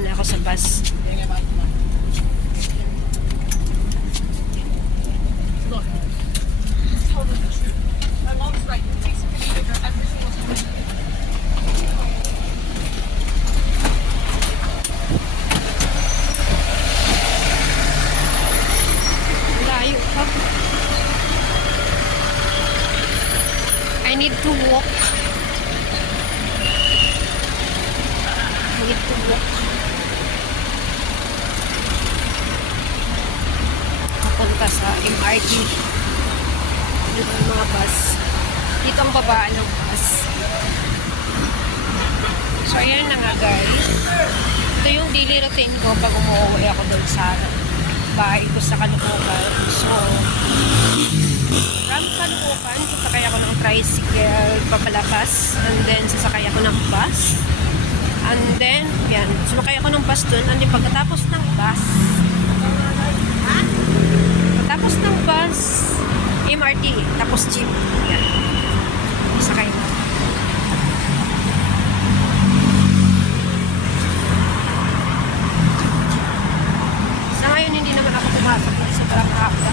bababa na ako sa bus. Layo pa. I need to walk. Papunta sa MRT. Dito ang mga bus. Dito ang babaan ng bus. So, ayan na nga guys. Ito yung daily routine ko pag umuwi ako doon sa bahay ko sa Caloocan. So, from Caloocan, sasakay ako ng tricycle papalabas. And then, sasakay ako ng bus. And then, yan. Sumakay ako ng bus dun. And then, pagkatapos ng bus, pagkatapos ng bus, MRT, tapos jeep. Yan. Sakay na. Sa ngayon, hindi naman ako pumasok kasi sobrang hapda.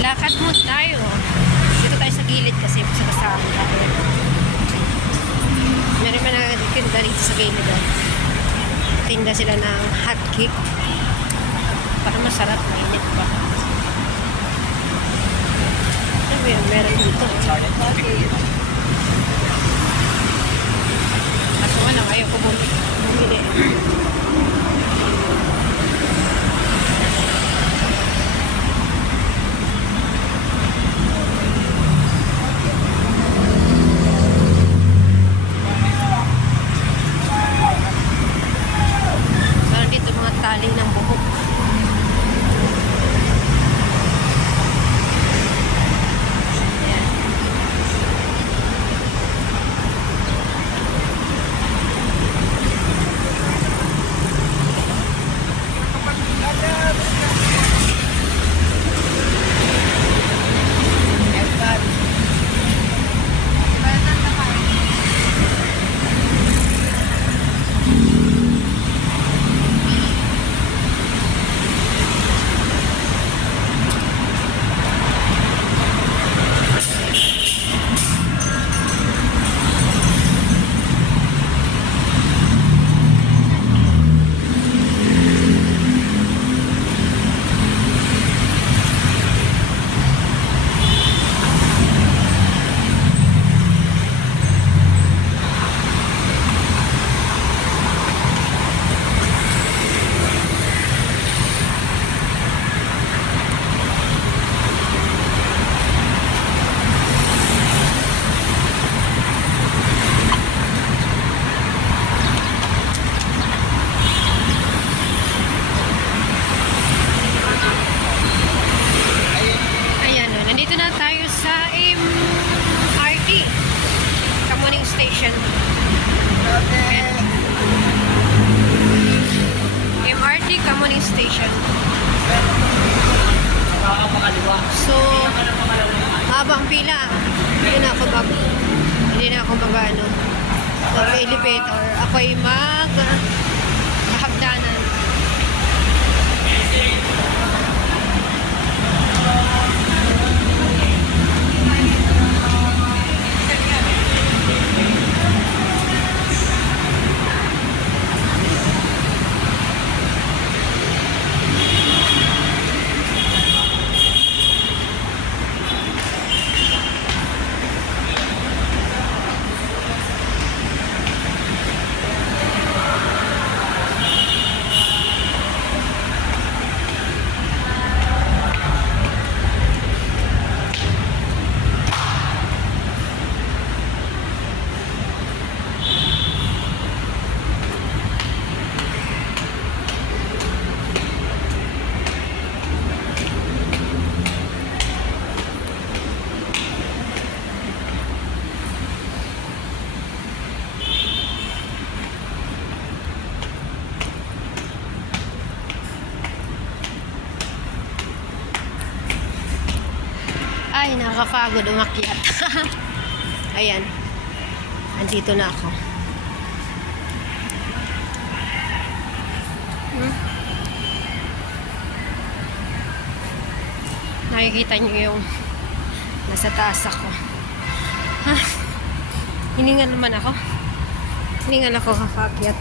Lakad mo tayo. Dito tayo sa gilid kasi sa kasama tayo. Meron man nagtitinda dito sa gilid. Tinda sila ng hot cake. Para masarap, mainit pa. Ano yun? Meron dito. Kaso nga lang, ayaw ko bumili. Tali ng buhok. Ayan. station. MRT Kamuning Station. So, habang pila, hindi na ako mag-elevator. Ako'y hagdanan. nakakapagod umakyat. Ayan. Andito na ako. Nakikita niyo yung nasa taas ako. Ha? Hiningan naman ako. Hiningan ako kakakyat.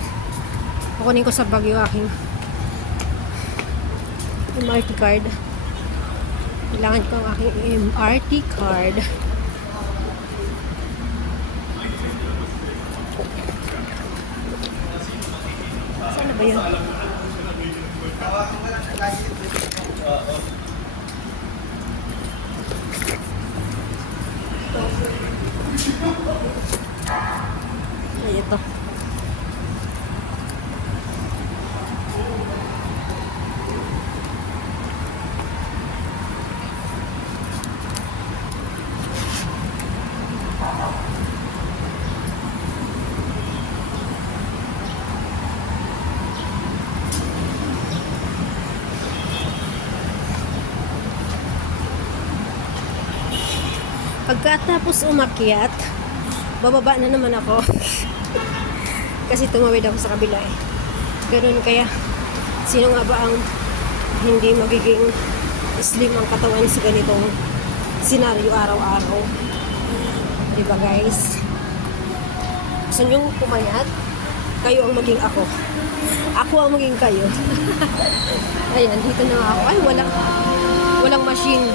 Kukunin ko sa bag yung aking MRT card. Kailangan ko ang aking MRT card. Saan na ba yun? Ay, ito. Pagkatapos umakyat, bababa na naman ako. Kasi tumawid ako sa kabila eh. Ganun kaya, sino nga ba ang hindi magiging slim ang katawan sa ganitong senaryo araw-araw? Diba guys? Gusto nyo pumayat? Kayo ang maging ako. Ako ang maging kayo. Ayan, dito na ako. Ay, walang machine.